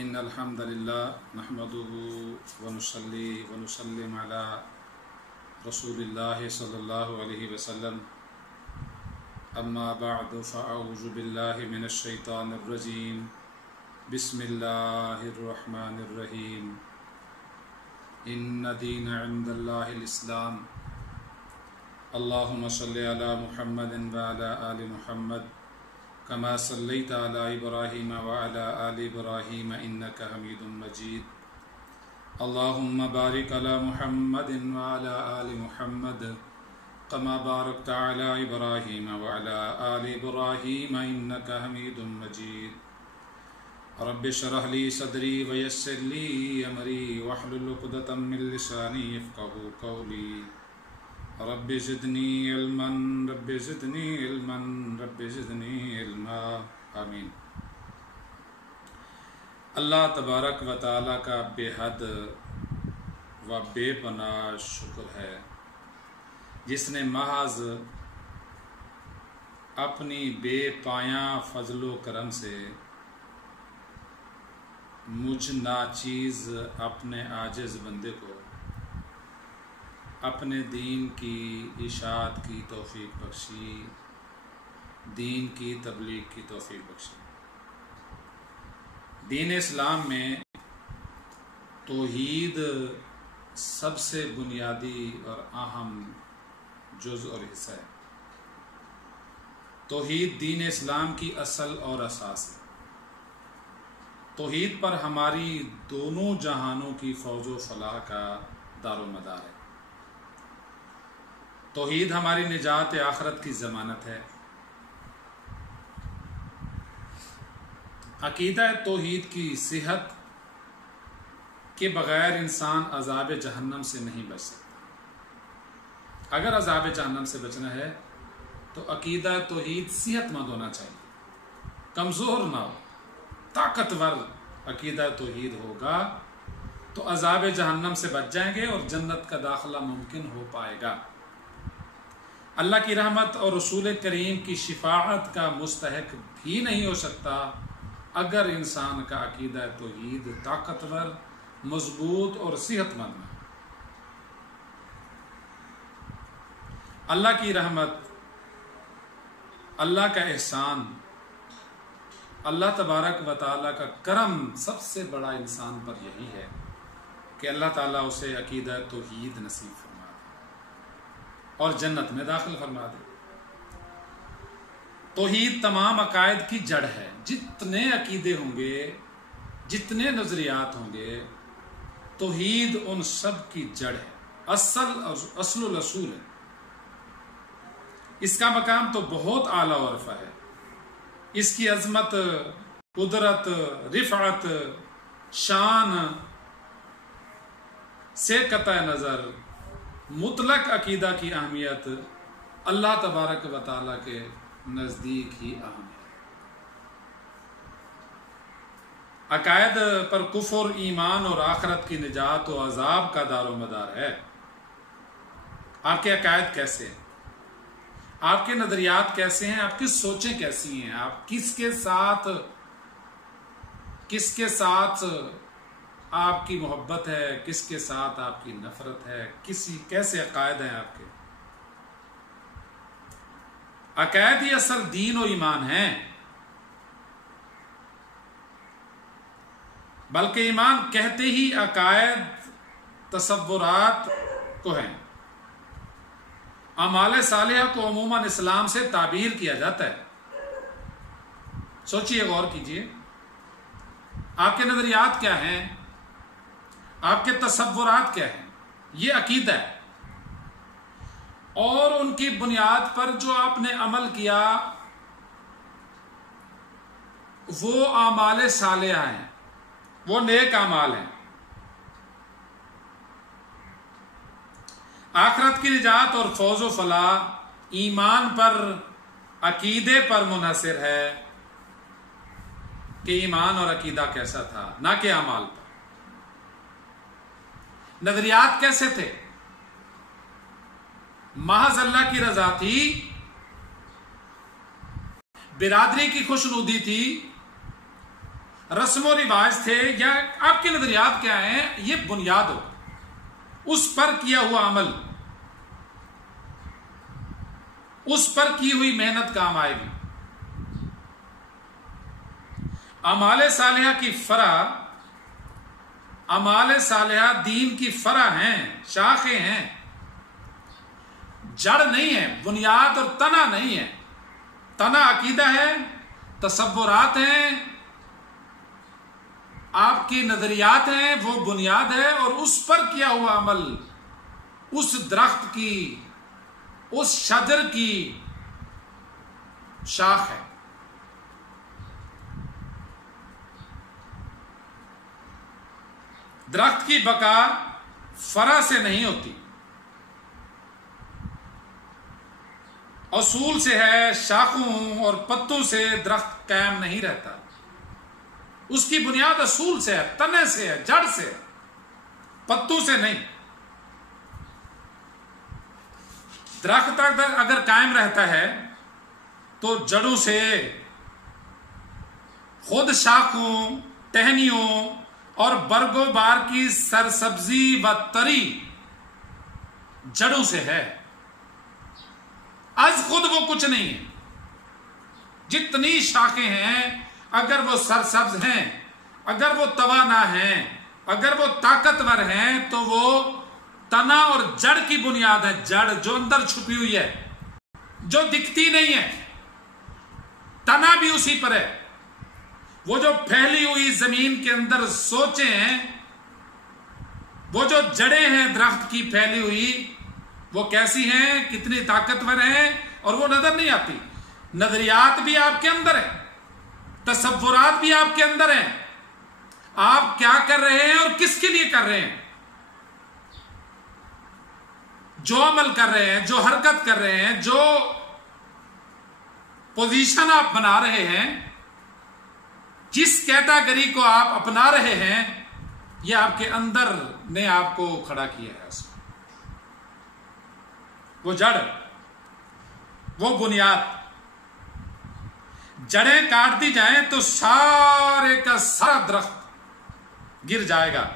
इन्नल हम्दुलिल्लाह नहमदुहु व नुसल्ली व नुसल्लिम अला रसूलिल्लाहि सल्लल्लाहु अलैहि वसल्लम। अम्मा बअदु फ़अऊज़ु बिल्लाहि मिनश शैतानिर रजीम। बिस्मिल्लाहिर रहमानिर रहीम। इन्न दीन इंदल्लाहिल इस्लाम। अल्लाहुम्मा सल्लि अला मुहम्मदिन व अला आलि मुहम्मद कमा सल्लैता अला इब्राहीम व अला आलि इब्राहीम इन्नका हमीदुम मजीद। अल्लाहुम्मा बारिक अला मुहम्मदिन व अला आलि मुहम्मद कमा बारकता अला इब्राहीम व अला आलि इब्राहीम इन्नका हमीदुम मजीद। रब्बि इश्रह ली सदरी व यस्सिर ली अमरी वहलुल उक़दतम मिन लिसानी यफ़क़हू क़ौली। Rabbi ज़िदनी इल्मन rabbi ज़िदनी इल्मन rabbi ज़िदनी इल्मा। आमीन। अल्लाह तबारक व तआला का बेहद व बेपनाह शुक्र है जिसने महज अपनी बेपाया फजलो करम से मुझ नाचीज़ अपने आजिज़ बंदे को अपने दीन की इशाअत की तौफीक बख्शी, दीन की तबलीग की तौफीक बख्शी। दीन इस्लाम में तौहीद सबसे बुनियादी और अहम जुज़ और हिस्सा है। तौहीद दीन इस्लाम की असल और असास है। तौहीद पर हमारी दोनों जहानों की फौजो फलाह का दारोमदार है। तौहीद हमारी निजात आखरत की ज़मानत है। अकीदा तौहीद की सेहत के बग़ैर इंसान अज़ाब जहन्नम से नहीं बच सकता। अगर अज़ाब जहन्नम से बचना है तो अकीदा तौहीद सेहतमंद होना चाहिए, कमज़ोर ना हो। ताकतवर अकीदा तौहीद होगा तो अज़ाब जहन्नम से बच जाएंगे और जन्नत का दाखिला मुमकिन हो पाएगा। अल्लाह की रहमत और रसूल करीम की शिफाअत का मुस्तहक भी नहीं हो सकता अगर इंसान का अकीदा तौहीद ताकतवर, मजबूत और सेहतमंद है। अल्लाह की रहमत, अल्लाह का एहसान, अल्लाह तबारक व तआला का करम सबसे बड़ा इंसान पर यही है कि अल्लाह ताला उसे अकीदा तौहीद नसीब फरमा दे और जन्नत में दाखिल फरमा दे। तौहीद तमाम अकायद की जड़ है। जितने अकीदे होंगे, जितने नजरियात होंगे, तौहीद उन सब की जड़ है, असलुल असूल है। इसका मकाम तो बहुत आला और रफ़ा है। इसकी अजमत, कुदरत, रिफ़अत, शान से कतई नज़र मुतलक अकीदा की अहमियत अल्लाह तबारक व तआला के नज़दीक ही अहम है। अकायद पर कुफ्र, ईमान और आखरत की निजात व अजाब का दारोमदार है। आपके अकायद कैसे हैं? आपके नजरियात कैसे हैं? आपकी सोचें कैसी हैं? आप किसके साथ आपकी मोहब्बत है, किसके साथ आपकी नफरत है, कैसे अकायद हैं आपके? अकायद ही असल दीन और ईमान है। बल्कि ईमान कहते ही अकायद तसव्वुरात को हैं। अमाले सालिहा को अमूमन इस्लाम से ताबीर किया जाता है। सोचिए, गौर कीजिए, आपके नजरियात क्या हैं, आपके तसव्वुरात क्या हैं? ये अकीदा है और उनकी बुनियाद पर जो आपने अमल किया वो आमाले सालिहा हैं, वो नेक अमाल हैं। आखिरत की निजात और फौज व फलाह ईमान पर, अकीदे पर मुनहसर है कि ईमान और अकीदा कैसा था, ना कि अमाल पर। नजरियात कैसे थे? महज अल्लाह की रजा थी, बिरादरी की खुशनुदी थी, रस्म रिवाज थे या आपके नजरियात क्या हैं, ये बुनियाद हो, उस पर किया हुआ अमल, उस पर की हुई मेहनत काम आएगी। अमाले सालिहा की फरा, अमाले सालिहा दीन की फरा हैं, शाखें हैं, जड़ नहीं है, बुनियाद और तना नहीं है। तना अकीदा है, तसव्वुरात हैं, आपकी नजरियात हैं, वो बुनियाद है, और उस पर किया हुआ अमल उस दरख्त की, उस शजर की शाख है। दरख्त की बका फरा से नहीं होती, असूल से है। शाखों और पत्तों से दरख्त कायम नहीं रहता, उसकी बुनियाद असूल से है, तने से है, जड़ से है, पत्तों से नहीं। दरख्त अगर कायम रहता है तो जड़ों से, खुद शाखों, टहनियों और बरगो बार की सरसब्जी व तरी जड़ों से है। आज खुद वो कुछ नहीं है। जितनी शाखें हैं, अगर वो सरसब्ज हैं, अगर वो तवाना हैं, अगर वो ताकतवर हैं, तो वो तना और जड़ की बुनियाद है। जड़ जो अंदर छुपी हुई है, जो दिखती नहीं है, तना भी उसी पर है। वो जो फैली हुई जमीन के अंदर सोचे हैं, वो जो जड़ें हैं दरख्त की फैली हुई, वो कैसी हैं, कितनी ताकतवर हैं, और वो नजर नहीं आती। नजरियात भी आपके अंदर है, तसव्वुरात भी आपके अंदर हैं। आप क्या कर रहे हैं और किसके लिए कर रहे हैं, जो अमल कर रहे हैं, जो हरकत कर रहे हैं, जो पोजीशन आप बना रहे हैं, जिस कैटेगरी को आप अपना रहे हैं, यह आपके अंदर ने आपको खड़ा किया है। उसमें वो जड़, वो बुनियाद, जड़ें काट दी जाएं तो सारे का सारा दरख्त गिर जाएगा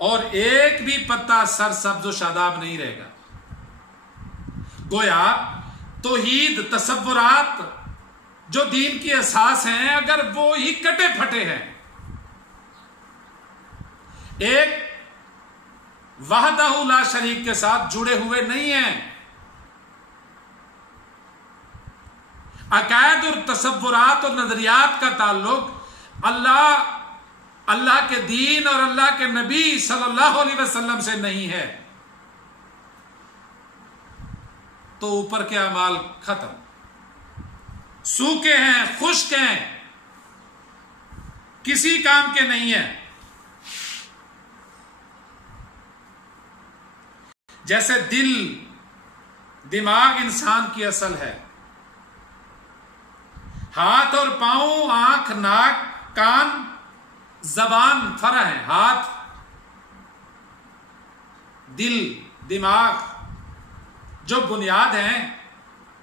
और एक भी पत्ता सरसब्ज शादाब नहीं रहेगा। गोया तौहीद, तसव्वुरात जो दीन की एहसास हैं, अगर वो ही कटे फटे हैं, एक वहदहू ला शरीक के साथ जुड़े हुए नहीं हैं, अकायद और तसव्वुरात और नजरियात का ताल्लुक अल्लाह के दीन और अल्लाह के नबी सल्लल्लाहु अलैहि वसल्लम से नहीं है, तो ऊपर के अमाल खत्म, सूखे हैं, खुश्क हैं, किसी काम के नहीं है। जैसे दिल, दिमाग इंसान की असल है, हाथ और पांव, आंख, नाक, कान, जबान फरा है। हाथ, दिल, दिमाग जो बुनियाद हैं,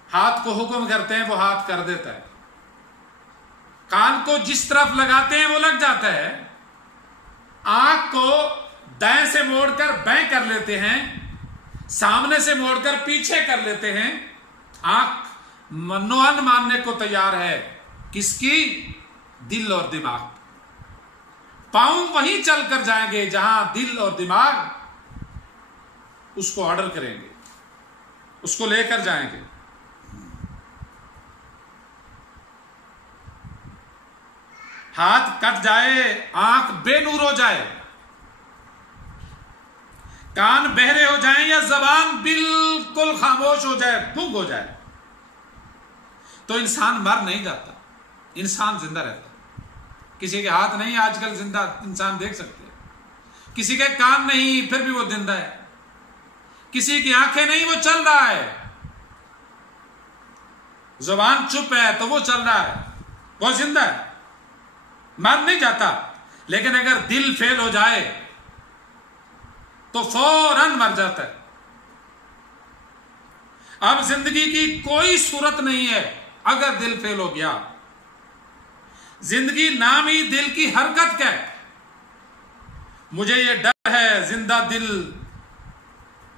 हाथ को हुक्म करते हैं वो हाथ कर देता है, कान को जिस तरफ लगाते हैं वो लग जाता है, आंख को दाएं से मोड़कर बाएं कर लेते हैं, सामने से मोड़कर पीछे कर लेते हैं। आंख मनोअन मानने को तैयार है, किसकी? दिल और दिमाग। पांव वहीं चलकर जाएंगे जहां दिल और दिमाग उसको ऑर्डर करेंगे, उसको लेकर जाएंगे। हाथ कट जाए, आंख बेनूर हो जाए, कान बहरे हो जाएं या जबान बिल्कुल खामोश हो जाए, गुंग हो जाए, तो इंसान मर नहीं जाता, इंसान जिंदा रहता। किसी के हाथ नहीं, आजकल जिंदा इंसान देख सकते हैं, किसी के कान नहीं, फिर भी वो जिंदा है, किसी की आंखें नहीं, वो चल रहा है, जुबान चुप है तो वो चल रहा है, वो जिंदा है, मर नहीं जाता। लेकिन अगर दिल फेल हो जाए तो फौरन मर जाता है। अब जिंदगी की कोई सूरत नहीं है अगर दिल फेल हो गया। जिंदगी नाम ही दिल की हरकत का है। मुझे ये डर है जिंदा दिल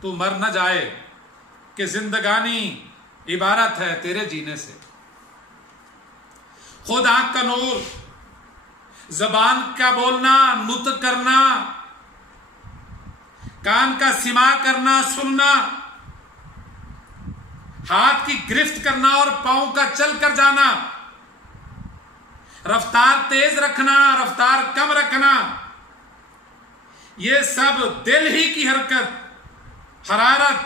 तू मर न जाए, कि जिंदगानी इबारत है तेरे जीने से। खुद आंख का नूर, जबान का बोलना, नुतक करना, कान का सिमा करना, सुनना, हाथ की गिरफ्त करना और पांव का चल कर जाना, रफ्तार तेज रखना, रफ्तार कम रखना, ये सब दिल ही की हरकत, हरारत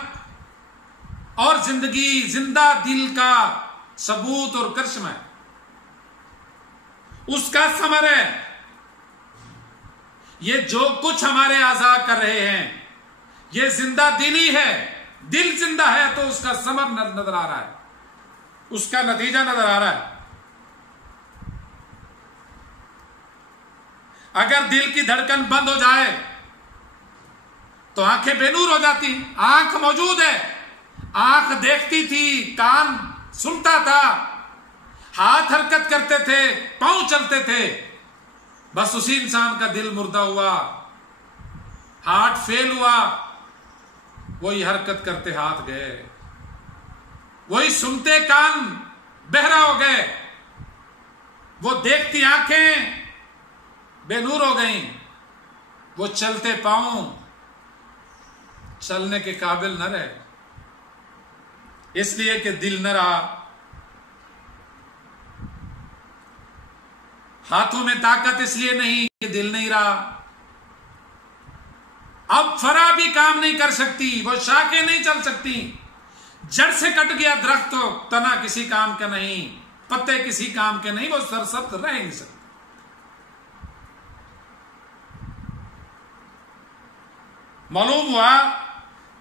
और जिंदगी, जिंदा दिल का सबूत और करिश्मा है, उसका समर है। ये जो कुछ हमारे आज़ा कर रहे हैं ये जिंदा दिल ही है। दिल जिंदा है तो उसका समर नजर आ रहा है, उसका नतीजा नजर आ रहा है। अगर दिल की धड़कन बंद हो जाए तो आंखें बेनूर हो जाती। आंख मौजूद है, आंख देखती थी, कान सुनता था, हाथ हरकत करते थे, पांव चलते थे, बस उसी इंसान का दिल मुर्दा हुआ, हार्ट फेल हुआ, वही हरकत करते हाथ गए, वही सुनते कान बहरा हो गए, वो देखती आंखें बेनूर हो गईं, वो चलते पांव चलने के काबिल न रहे, इसलिए कि दिल न रहा। हाथों में ताकत इसलिए नहीं कि दिल नहीं रहा। अब फरा भी काम नहीं कर सकती, वो शाखें नहीं चल सकती, जड़ से कट गया दरख्त तो तना किसी काम का नहीं, पत्ते किसी काम के नहीं, वो सरसब्ज रह नहीं सकते। मालूम हुआ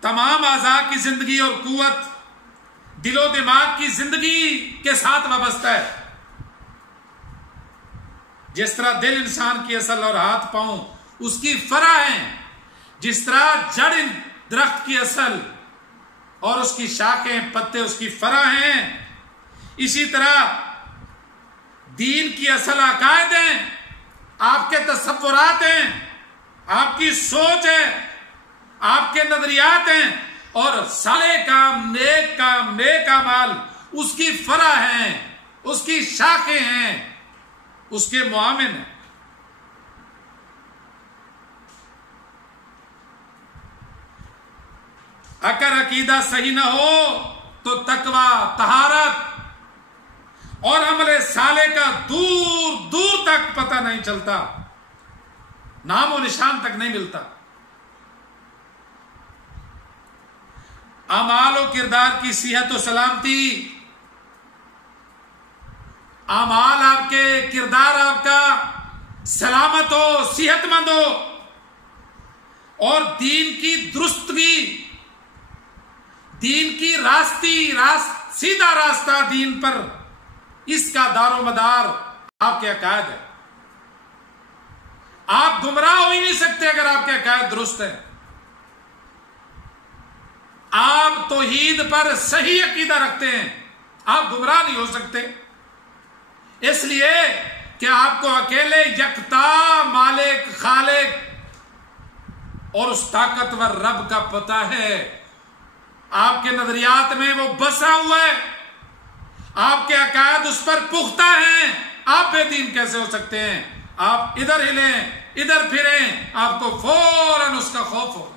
तमाम आज़ा की जिंदगी और कुव्वत दिलो दिमाग की जिंदगी के साथ वाबस्ता है। जिस तरह दिल इंसान की असल और हाथ पांव उसकी फरा है, जिस तरह जड़ दरख्त की असल और उसकी शाखें पत्ते उसकी फरा हैं, इसी तरह दीन की असल अकायद हैं, आपके तसव्वुरात हैं, आपकी सोच है, आपके नजरियात हैं, और साले काम, नेक अमाल उसकी फरा हैं, उसकी शाखें हैं, उसके मुआमिन हैं। अगर अकीदा सही ना हो तो तकवा, तहारत और अमले साले का दूर दूर तक पता नहीं चलता, नामो निशान तक नहीं मिलता। अमाल और किरदार की सेहत और सलामती, अमाल आपके, किरदार आपका सलामत हो, सेहतमंद हो, और दीन की दुरुस्तगी, दीन की सीधा रास्ता दीन पर, इसका दारो मदार आपके अकायद है। आप गुमराह हो ही नहीं सकते अगर आपके अकायद दुरुस्त है। आप तौहीद पर सही अकीदा रखते हैं, आप गुमराह नहीं हो सकते, इसलिए कि आपको अकेले यकता मालिक खालिक और उस ताकतवर रब का पता है। आपके नजरियात में वो बसा हुआ है, आपके अकायद उस पर पुख्ता हैं, आप बेदीन कैसे हो सकते हैं? आप इधर हिलें, इधर फिरें, आपको फौरन उसका खौफ होगा।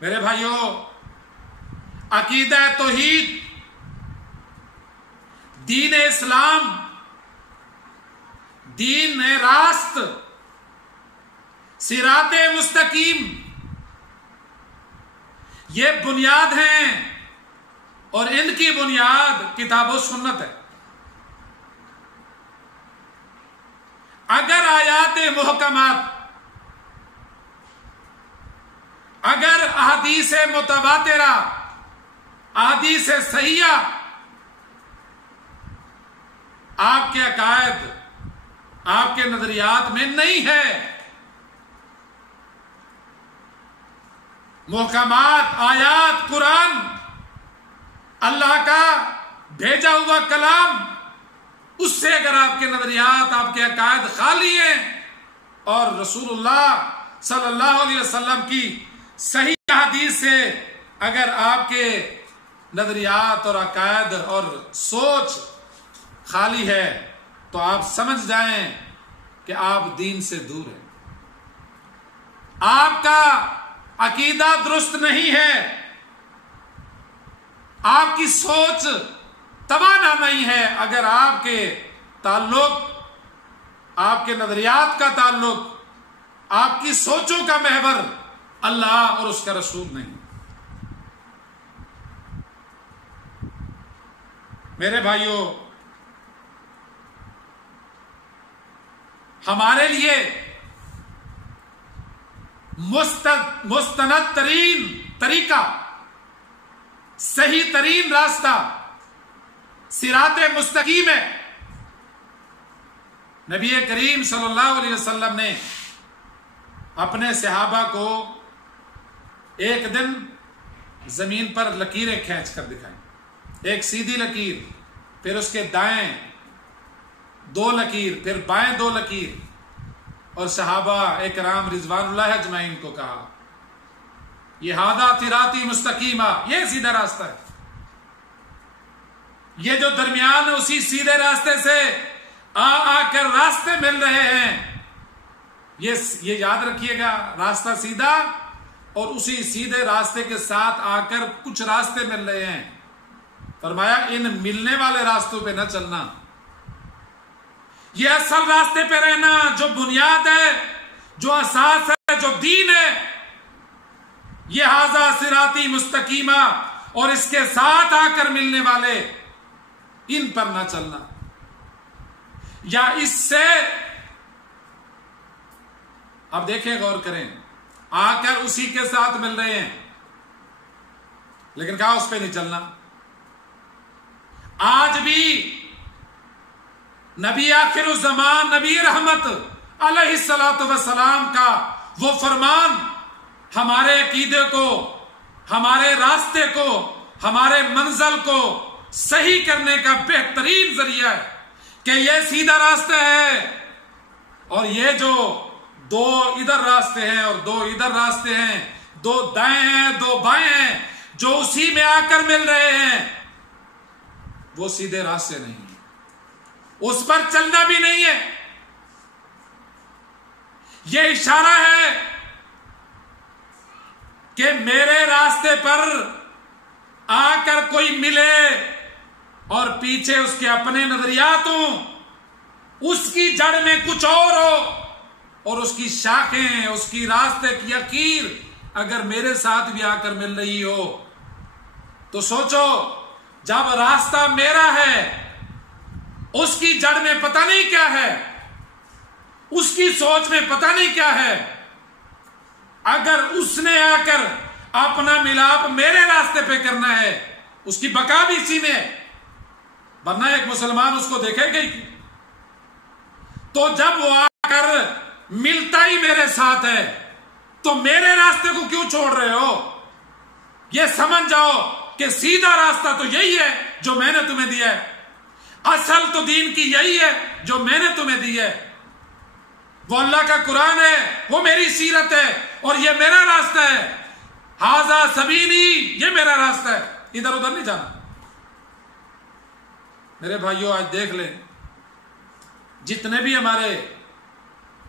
मेरे भाइयों, अकीदा तौहीद, दीन इस्लाम, दीन रास्त, सिराते मुस्तकीम, ये बुनियाद हैं, और इनकी बुनियाद किताब और सुन्नत है। अगर आयात मुहकमात, अगर अहदीस मुतवातिरा, अहदीस सहिया आपके अकायद, आपके नजरियात में नहीं है, मुहकमात आयात कुरान अल्लाह का भेजा हुआ कलाम, उससे अगर आपके नजरियात, आपके अकायद खाली हैं और रसूलुल्लाह सल्लल्लाहु अलैहि वसल्लम की सही हदीस से अगर आपके नजरियात और अकायद और सोच खाली है, तो आप समझ जाएं कि आप दीन से दूर हैं, आपका अकीदा दुरुस्त नहीं है, आपकी सोच तवाना नहीं है। अगर आपके ताल्लुक, आपके नजरियात का ताल्लुक, आपकी सोचों का महवर अल्लाह और उसका रसूल नहीं। मेरे भाइयों, हमारे लिए मुस्तनद तरीन तरीका, सही तरीन रास्ता सिराते मुस्तकीम है। नबी करीम सल्लल्लाहु अलैहि वसल्लम ने अपने सहाबा को एक दिन जमीन पर लकीरें खींच कर दिखाई, एक सीधी लकीर, फिर उसके दाएं 2 लकीर, फिर बाएं 2 लकीर, और सहाबा इकराम रिजवानुल्लाह अजमाइन को कहा, यह हादा सिराती मुस्तकीमा, यह सीधा रास्ता है। ये जो दरमियान है उसी सीधे रास्ते से आकर रास्ते मिल रहे हैं। ये याद रखिएगा, रास्ता सीधा और उसी सीधे रास्ते के साथ आकर कुछ रास्ते मिल रहे हैं। फरमाया इन मिलने वाले रास्तों पे न चलना, ये असल रास्ते पे रहना, जो बुनियाद है, जो असास है, जो दीन है। ये हाजा सिराती मुस्तकीमा, और इसके साथ आकर मिलने वाले, इन पर ना चलना, या इससे, अब देखें, गौर करें, आकर उसी के साथ मिल रहे हैं, लेकिन कहा उस पर नहीं चलना। आज भी नबी आखिरुज़्ज़मान, नबी रहमत अलैहिस्सलातु वस्सलाम का वो फरमान हमारे अकीदे को, हमारे रास्ते को, हमारे मंजिल को सही करने का बेहतरीन जरिया है कि यह सीधा रास्ता है, और ये जो 2 इधर रास्ते हैं और 2 इधर रास्ते हैं, 2 दाएं हैं 2 बाएं हैं, जो उसी में आकर मिल रहे हैं, वो सीधे रास्ते नहीं है, उस पर चलना भी नहीं है। यह इशारा है कि मेरे रास्ते पर आकर कोई मिले और पीछे उसके अपने नजरियात हों, उसकी जड़ में कुछ और हो, और उसकी शाखें, उसकी रास्ते की लकीर अगर मेरे साथ भी आकर मिल रही हो, तो सोचो, जब रास्ता मेरा है, उसकी जड़ में पता नहीं क्या है, उसकी सोच में पता नहीं क्या है, अगर उसने आकर अपना मिलाप मेरे रास्ते पे करना है, उसकी बका भी इसी में है, वरना एक मुसलमान उसको देखेगा ही। तो जब वो आकर मिलता ही मेरे साथ है, तो मेरे रास्ते को क्यों छोड़ रहे हो? ये समझ जाओ कि सीधा रास्ता तो यही है जो मैंने तुम्हें दिया है, असल तो दीन की यही है जो मैंने तुम्हें दी है। वो अल्लाह का कुरान है, वो मेरी सीरत है, और ये मेरा रास्ता है। हाजा सबीली, ये मेरा रास्ता है, इधर उधर नहीं जाना। मेरे भाइयों, आज देख लें, जितने भी हमारे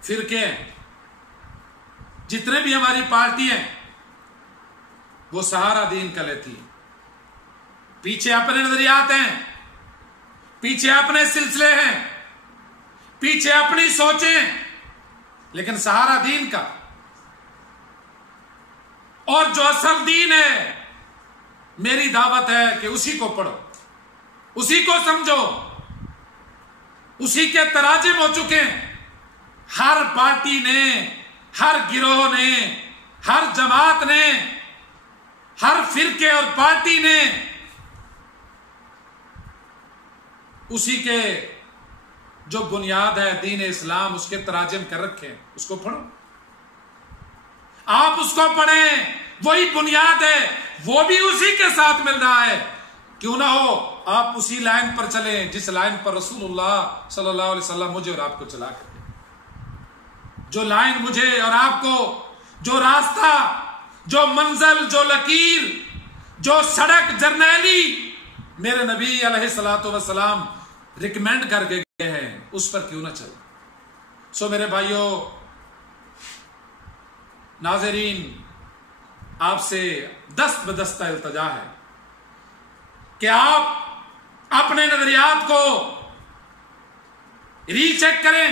फिरके हैं, जितने भी हमारी पार्टी हैं, वो सहारा दीन का लेती है। पीछे अपने नजरियात हैं, पीछे अपने सिलसिले हैं, पीछे अपनी सोचें, लेकिन सहारा दीन का। और जो असल दीन है, मेरी दावत है कि उसी को पढ़ो, उसी को समझो, उसी के तराजिम हो चुके हैं। हर पार्टी ने, हर गिरोह ने, हर जमात ने, हर फिरके और पार्टी ने उसी के जो बुनियाद है दीन इस्लाम, उसके तराजिम कर रखे हैं, उसको पढ़ो, आप उसको पढ़ें, वही बुनियाद है, वो भी उसी के साथ मिल रहा है। क्यों ना हो, आप उसी लाइन पर चले जिस लाइन पर रसूलुल्लाह सल्लल्लाहु अलैहि वसल्लम मुझे और आपको चला करके। जो लाइन मुझे और आपको, जो रास्ता, जो मंजिल, जो लकीर, जो सड़क जर्नैली मेरे नबी अलैहिस्सलातु वस्सलाम रिकमेंड करके गए हैं, उस पर क्यों ना चले। सो मेरे भाइयों नाज़रीन, आपसे दस्त बदस्ता इल्तजा है कि आप अपने नजरियात को रीचेक करें,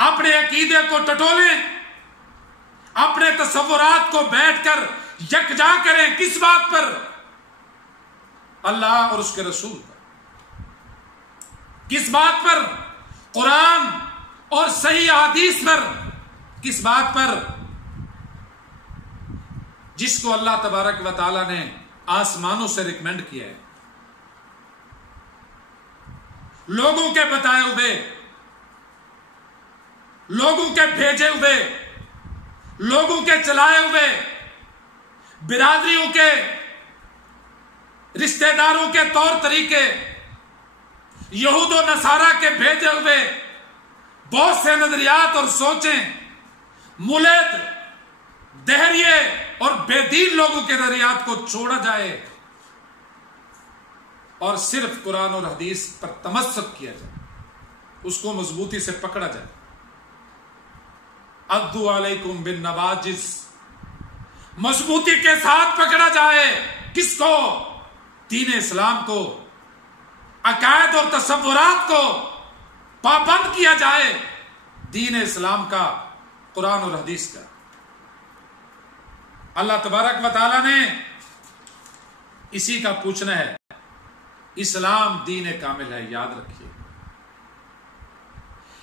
अपने अकीदे को टटोलें, अपने तसव्वुरात को बैठकर यकजा करें। किस बात पर? अल्लाह और उसके रसूल पर। किस बात पर? कुरान और सही हदीस पर। किस बात पर? जिसको अल्लाह तबारक व तआला ने आसमानों से रिकमेंड किया है, लोगों के बताए हुए, लोगों के भेजे हुए, लोगों के चलाए हुए, बिरादरियों के, रिश्तेदारों के तौर तरीके, यहूद और नसारा के भेजे हुए बहुत से नजरियात और सोचें, मुलेद, दहरिये और बेदीन लोगों के नजरियात को छोड़ा जाए और सिर्फ कुरान और हदीस पर तमस्सक किया जाए, उसको मजबूती से पकड़ा जाए। अद्दु अलैकुम बिन नवाजिस, मजबूती के साथ पकड़ा जाए। किसको? दीन इस्लाम को, अकायद और तसव्वुरात को पाबंद किया जाए, दीन इस्लाम का, कुरान और हदीस का। अल्लाह तबारक व तआला ने इसी का पूछना है। इस्लाम दीन कामिल है, याद रखिए,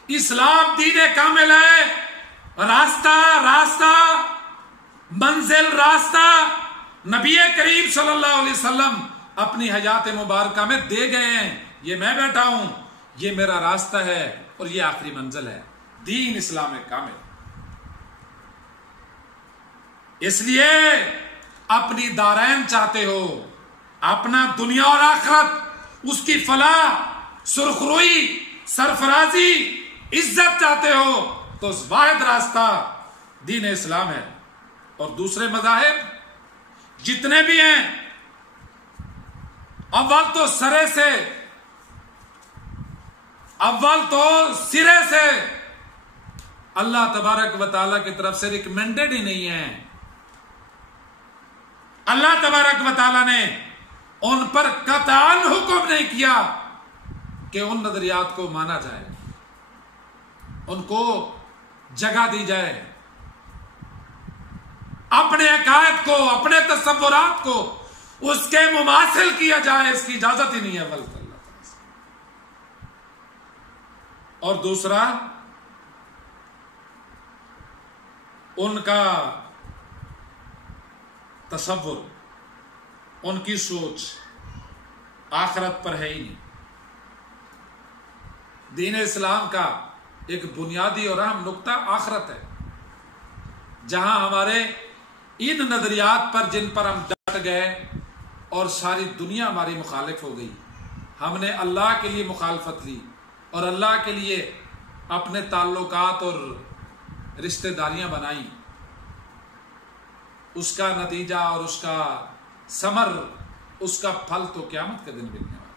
इस्लाम दीन कामिल है। रास्ता मंजिल, रास्ता नबी करीम सल्लल्लाहु अलैहि वसल्लम अपनी हयात मुबारका में दे गए हैं। ये मैं बैठा हूं, ये मेरा रास्ता है और ये आखिरी मंजिल है, दीन इस्लाम कामिल। इसलिए अपनी दारैन चाहते हो, अपना दुनिया और आखिरत, उसकी फलाह, सुरखरुई, सरफराजी, इज्जत चाहते हो तो वाहिद रास्ता दीन इस्लाम है। और दूसरे मज़ाहिब जितने भी हैं, अव्वल तो सिरे से अल्लाह तबारक व तआला की तरफ से रिकमेंडेड ही नहीं है। अल्लाह तबारक व तआला ने उन पर कतई हुक्म नहीं किया कि उन नजरियात को माना जाए, उनको जगह दी जाए, अपने अकायद को, अपने तसव्वुरात को उसके मुमासिल किया जाए, इसकी इजाजत ही नहीं है अल्लाह ताला से। और दूसरा, उनका तसव्वुर, उनकी सोच आखिरत पर है ही नहीं। दीन इस्लाम का एक बुनियादी और अहम नुक्ता आखिरत है। जहां हमारे इन नजरियात पर, जिन पर हम डट गए और सारी दुनिया हमारी मुखालिफ हो गई, हमने अल्लाह के लिए मुखालफत ली और अल्लाह के लिए अपने ताल्लुकात और रिश्तेदारियां बनाई, उसका नतीजा और उसका समर, उसका फल तो क़यामत के दिन मिलने वाला।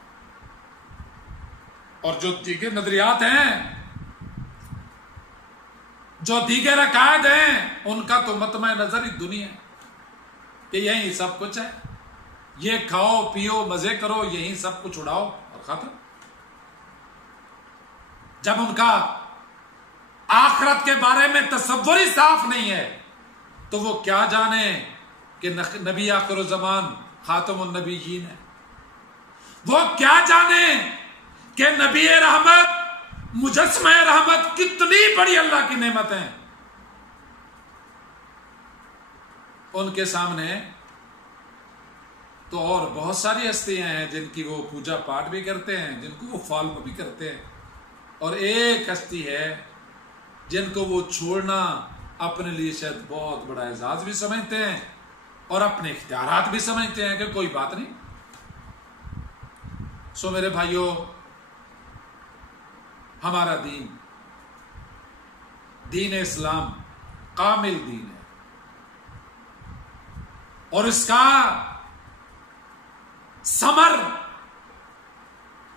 और जो दीगर नजरियात हैं, जो दीगर अकायद हैं, उनका तो मतमे नजर ही दुनिया कि यही सब कुछ है, ये खाओ पियो मजे करो, यही सब कुछ उड़ाओ और खत्म। जब उनका आखिरत के बारे में तसव्वुर ही साफ नहीं है तो वो क्या जाने कि नबी आखिर ज़मान खातमुन नबीयीन है। वो क्या जाने कि नबी रहमत, मुजस्समा रहमत कितनी बड़ी अल्लाह की नेमत है। उनके सामने तो और बहुत सारी हस्तियां हैं जिनकी वो पूजा पाठ भी करते हैं, जिनको वो फॉलो भी करते हैं, और एक हस्ती है जिनको वो छोड़ना अपने लिए शायद बहुत बड़ा एजाज भी समझते हैं और अपने इख्तियारात भी समझते हैं कि कोई बात नहीं। सो मेरे भाइयों, हमारा दीन इस्लाम कामिल दीन है और इसका समर,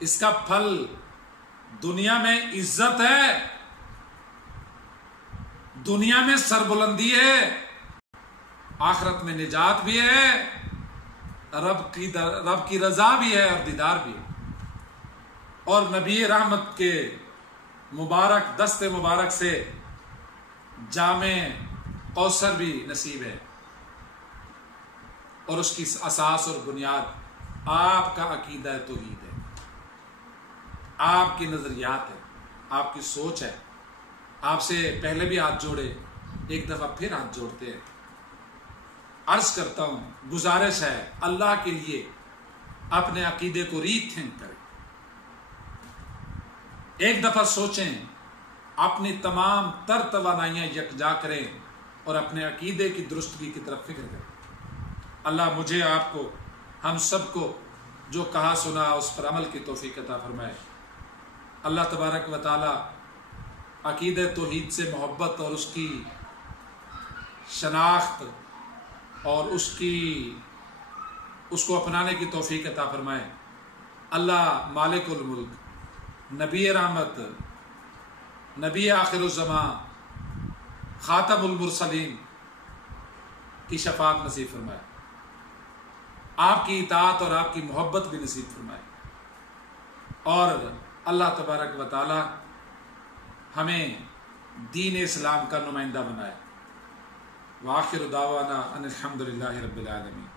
इसका फल दुनिया में इज्जत है, दुनिया में सरबुलंदी है, आखिरत में निजात भी है, रब की रजा भी है और दीदार भी है। और नबी रहमत के मुबारक दस्ते मुबारक से जामे कौसर भी नसीब है और उसकी असास और बुनियाद आपका अकीदा तौहीद है, आपकी नजरियात है, आपकी सोच है। आपसे पहले भी हाथ जोड़े, एक दफा फिर हाथ जोड़ते हैं। अर्ज करता हूं, गुजारिश है, अल्लाह के लिए अपने अकीदे को रीथिंक करें, एक दफा सोचें, अपनी तमाम तर तवानाइयां यकजा करें और अपने अकीदे की दुरुस्तगी की तरफ फिक्र करें। अल्लाह मुझे, आपको, हम सबको जो कहा सुना उस पर अमल की तौफीक अता फरमाए। अल्लाह तबारक व तआला अकीदे तौहीद से मोहब्बत और उसकी शनाख्त और उसको अपनाने की तौफीक अता फरमाए। अल्लाह मालिकुल मुल्क, नबी रहमत, नबी आखिरुज़्ज़मान, खातमुल मुरसलीन की शफाअत नसीब फरमाए, आपकी इताअत और आपकी मोहब्बत भी नसीब फरमाए और अल्लाह तबारक व तआला हमें दीन इस्लाम का नुमाइंदा बनाए। व आखिरु दावाना अनिल हम्दुलिल्लाहि रब्बिल आलमीन।